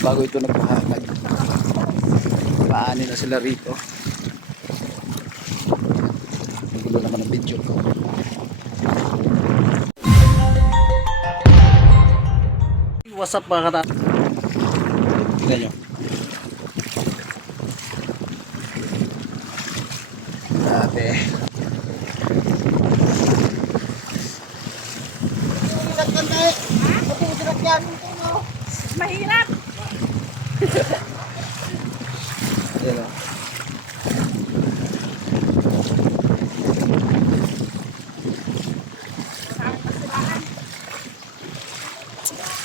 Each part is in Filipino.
bago ito nagpahagad. Paani na sila rito. Gulo naman ang video ko. What's up mga kata? Tignan nyo. Dati. Mahirap. Yan o.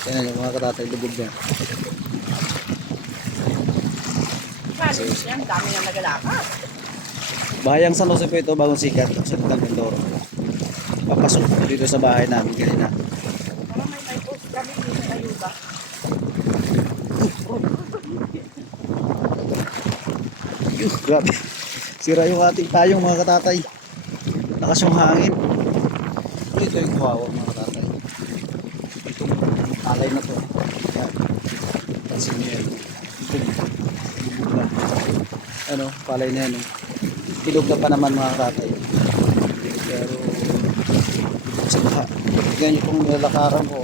Yan yung mga katatay lubog niya. Kasi yan, dami na nagalakad. Bahayang San Jose po ito, bagong sikat sa Litang Mindoro. Papasok po dito sa bahay namin kanina. Parang may may post kami dito sa ayuda. Yuh, grabe. Sira yung ating payong mga katatay. Lakas yung hangin. Ito yung kawawa mga katatay. Itong alay na to. Yan. Pansin niyo yan. Ito. Ano, palay na yan. Oh. Ilog na pa naman mga katatay. Pero sa baha. Niyo itong nilalakaran ko.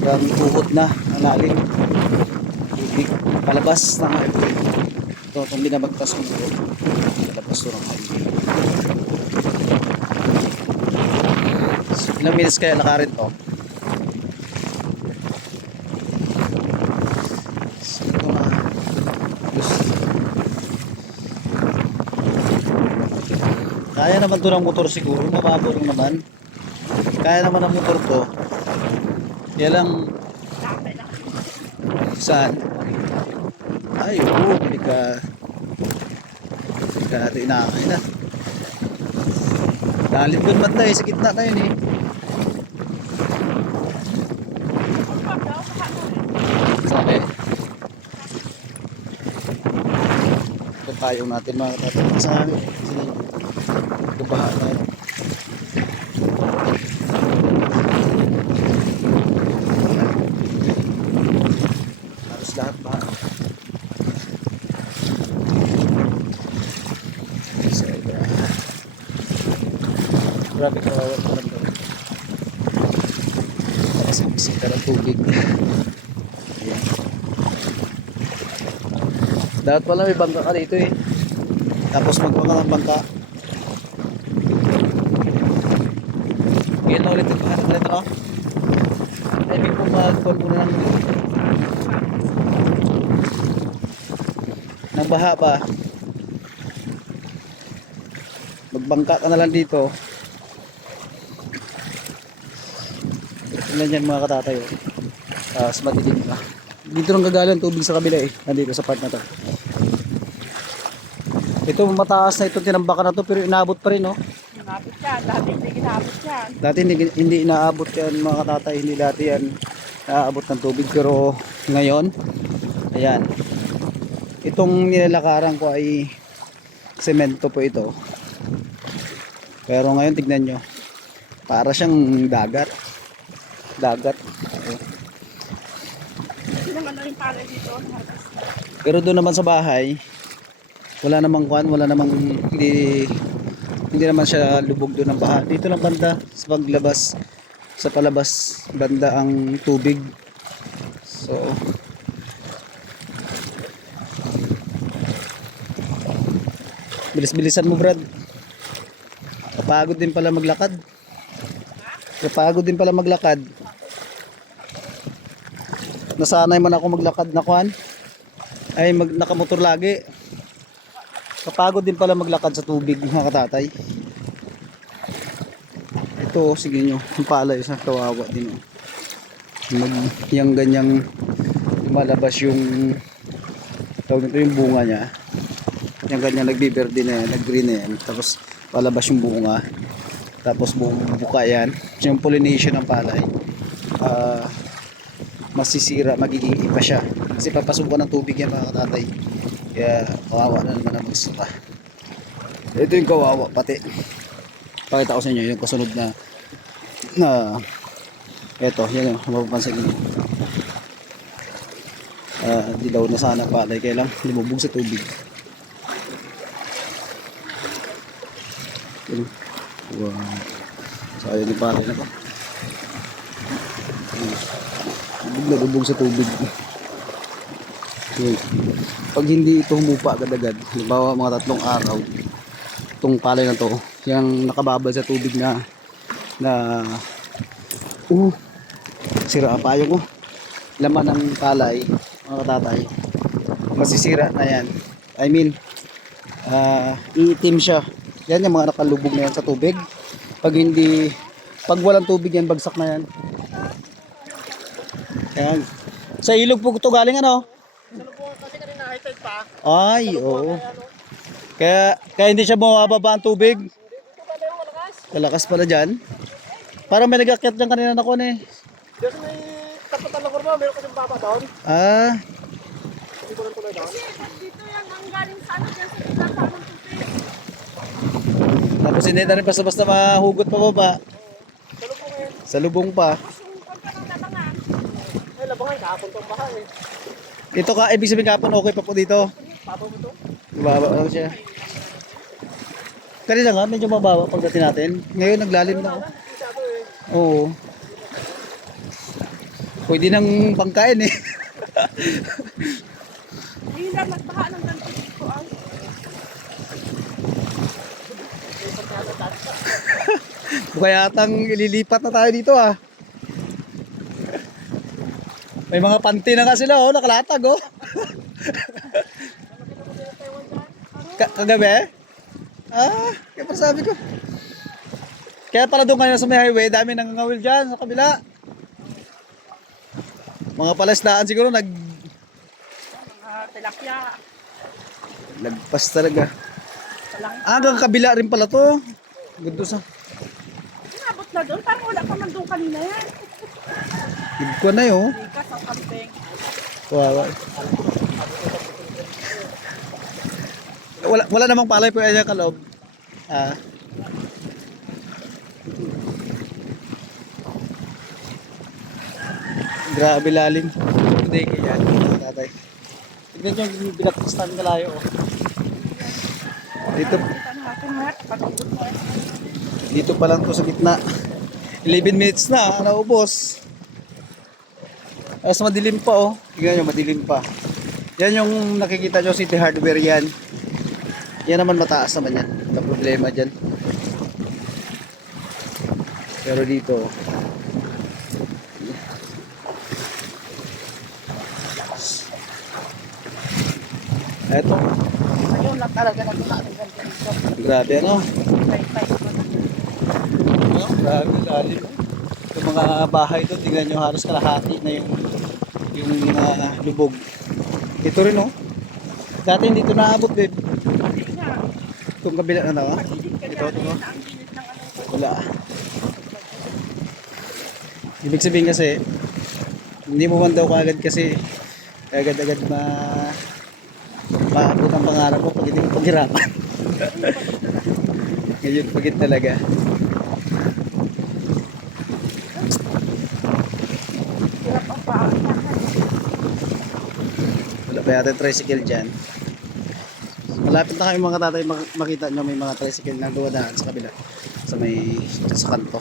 Hanggang tuhod na ang lalim palabas ng highway. Ito, itong binabagtas ko dito. Palabas to ng highway. So, ilang minutes kaya lakarin to? So, ito na. Kaya naman to ng motor siguro. Mababo lang naman. Kaya naman ng motor to. Kaya lang. Saan? Ay, oo, hindi ka hindi ka natin inakain na. Lalim doon man tayo, sa gitna tayo eh. Sa kanon. Sabi. Ito payong natin mga katatang sa amin. Sila yun. Gubaha tayo. Halos lahat ba? So, gra- grabe kawawa lang daw. Kasi bisita ng tubig. Dapat pala may bangka ka dito eh. Tapos magpaka ng bangka. Ngayon na ulit ito. Ano ulit ako? Ay, may pumagpon muna ng ng baha pa. Magbangka ka na lang dito. Tingnan yan mga katatay. Oh. Tapos matilim na. Dito nang gagalang tubig sa kabila eh. Nandito sa part na to. Ito mataas na ito tinambakan na to pero inabot pa rin oh. Inabot yan. Dati hindi ginabot yan. Dati hindi, hindi inaabot yan mga katatay. Hindi dati yan naaabot ng tubig pero ngayon ayan. Itong nilalakaran ko ay semento po ito. Pero ngayon tignan nyo. Para siyang dagat. Dagat. Naman na yung palay dito. Pero doon naman sa bahay, wala namang kwan, wala namang hindi hindi naman siya lubog doon ng baha. Dito lang banda sa paglabas sa palabas banda ang tubig. So Bilis-bilisan mo, Brad. Kapagod din pala maglakad. Kapagod din pala maglakad. Nasanay man ako maglakad na kwan ay mag nakamotor lagi. Kapagod din pala maglakad sa tubig mga katatay. Ito, sige nyo, ang palay sa kawawa din. Oh. Mag, yung ganyang lumalabas yung tawag nito yung bunga niya. Yung ganyan nagbiberde na yan, nag-green na yan. Tapos palabas yung bunga. Tapos bubuka yan. Yung pollination ng palay. Ah, masisira, magiging iba siya. Kasi papasukan ng tubig yan mga katatay. Kaya kawawa na naman ang magsaka. Ito yung kawawa pati. Pakita ko sa inyo yung kasunod na na Eto, yan yung mapapansin niyo. Ah, dilaw na sana palay, kaya lang lumubog sa tubig. Wow. Sayang yung palay na to. Lubog na lubog sa tubig. Yun. Pag hindi ito humupa agad-agad, halimbawa mga tatlong araw, itong palay na to, yung nakababal sa tubig na na uh, sira ang payo ko. Laman ng palay, mga katatay, masisira na yan. I mean, ah iitim siya. Yan yung mga nakalubog na yan sa tubig. Pag hindi, pag walang tubig yan, bagsak na yan. Yan. Sa ilog po ito galing ano? Kasi kanina high tide pa. Ay, oo. Kaya, kaya hindi siya bumababa ang tubig. Na? Kalakas pala dyan. Parang may nag-akyat dyan kanina na ko eh. Kasi may tapatan ng kurma, meron kasing baba doon. Ah, Hindi ko lang tuloy doon. Dito yan ang galing sa ano dyan sa tubig. tapos hindi na rin basta-basta mahugot pa baba. Sa lubong eh. Sa lubong pa. Ay, labangan, kahapon tong baha eh. Ito ka, ibig sabihin kapon okay pa po dito. Papa mo to? Mababa lang siya. Kanina nga, medyo mababa pagdating natin. Ngayon, naglalim na. oh. Masyado eh. Oo. Pwede nang pangkain eh. Ayun lang, nagbaha ng ganito dito. Ay, Kaya yatang ililipat na tayo dito ah. May mga panty na nga sila oh, nakalatag oh. Ka kagabi? Ah, kaya pa sabi ko. Kaya pala doon kanina sa may highway, dami nangangawil dyan sa kabila. Mga palasdaan siguro nag mga tilapia. lagpas talaga. Ah, hanggang kabila rin pala to. Gundo sa Inabot na doon. Parang wala pa man doon kanina yan. Gigko na yun. Kawawa. Wala, wala namang palay po yan ka loob. Ah. Grabe lalim. Hindi kaya. Tatay. Tignan nyo yung binaktistan kalayo. Oh. Dito, dito pa lang to sa gitna. 11 minutes na, naubos. As madilim pa oh. Tingnan nyo, madilim pa. Yan yung nakikita nyo, City Hardware yan. Yan naman mataas naman yan. Wala problema dyan. Pero dito, eto, Ayun lang talaga na dumaan ng ganito dito. grabe ano. Oh, grabe, lalim. Yung mga bahay doon, tingnan nyo halos kalahati na yung yung ah, lubog. Ito rin oh. Dati hindi ito naabot din. Itong kabila na. Pag-ibig ka Ito, ito. ko. Wala. Ibig sabihin kasi, hindi mo man daw kaagad kasi agad-agad ma maabot ang pangarap mo pag hindi mo paghirapan. Ngayon pagit talaga. Yata yung tricycle dyan. Malapit na kayo mga tatay mak- makita nyo may mga tricycle na duwadaan sa kabila. Sa may sa kanto.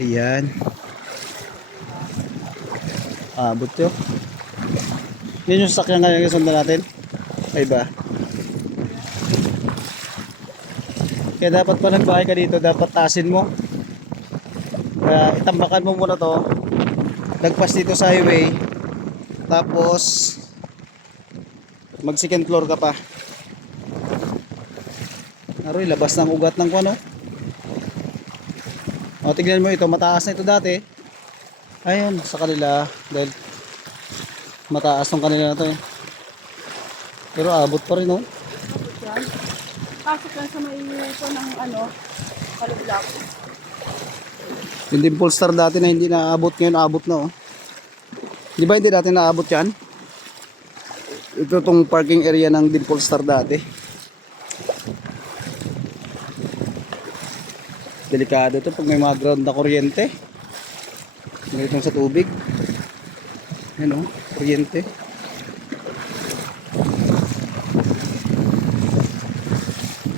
Ayan. Abot yun. Yan yung sasakyan nga yung sundan natin. Ay ba? Kaya dapat pa nagbahay ka dito, dapat tasin mo. Kaya itambakan mo muna to. Lagpas dito sa highway. Tapos mag second floor ka pa. Aroy, labas ng ugat ng kuano. O, tignan mo ito, mataas na ito dati. Ayun, sa kanila, dahil mataas tong kanila na to eh. Pero abot pa rin oh. Pasok lang sa may ito ng ano, kalublak. Yung dimple star dati na hindi naabot ngayon, abot na oh. Di ba hindi dati naabot yan? Ito tong parking area ng dimple star dati. Delikado to pag may mga ground na kuryente. Ganitong sa tubig. Yan o, kuryente.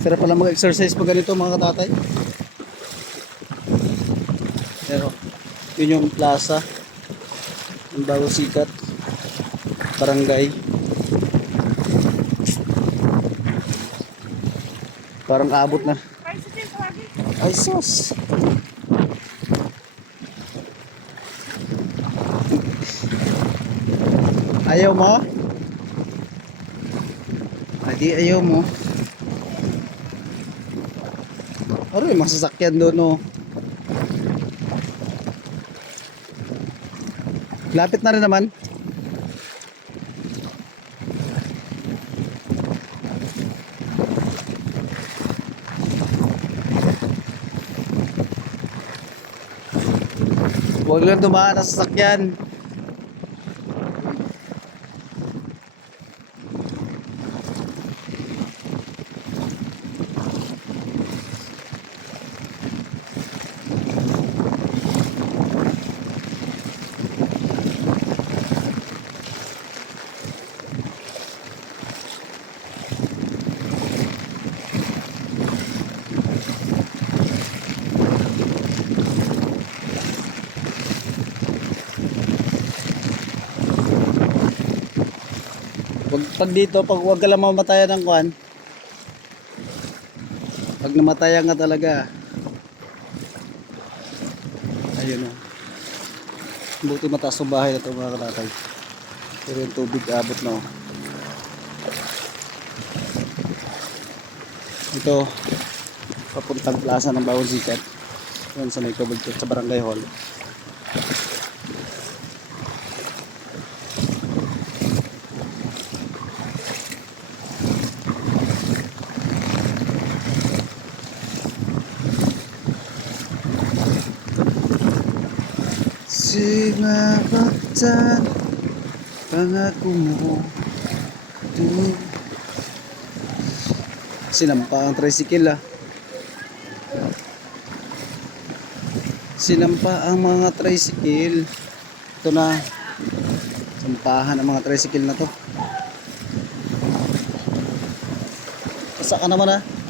Sarap pala mag-exercise pag ganito mga katatay. Pero, yun yung plaza. Ang bago sikat. Barangay. Parang abot na. Ay, sus. Ayaw mo? Ay, di ayaw mo. Yung masasakyan doon, no? Lapit na rin naman. Huwag lang dumaan sa sasakyan. Wag, pag dito, pag wag ka lang mamatayan ng kwan. Pag namatayan ka talaga. Ayun o. Buti mataas ang bahay na ito mga katatay. Pero yung tubig abot na o. Ito, papuntang plaza ng Bawang Zikat. Yan sa may kabagkot sa Barangay Hall. Sumabaktan Pangako mo? Tu Sinampa ang tricycle ah. Sinampa ang mga tricycle. Ito na. Sampahan ang mga tricycle na to. Asa ka naman ah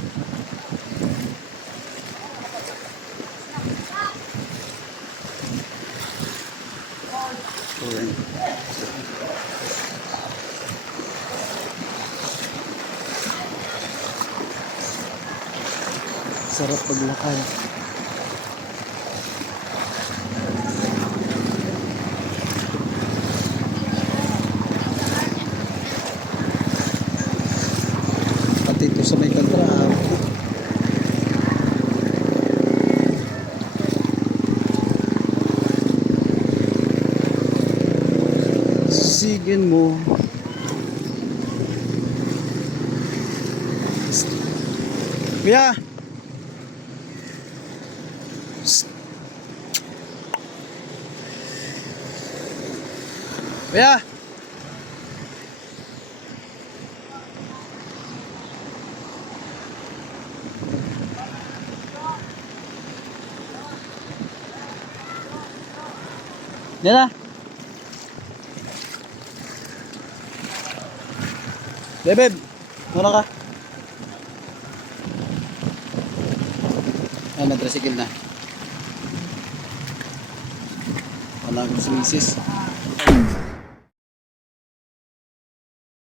Ayan. Sarap paglakad. Pati ito sa may kantraan. Sisigin mo. Kuya! Kuya! Yan na. Bebeb, muna ka. Ayan, na-tricycle na. Wala akong sumisis.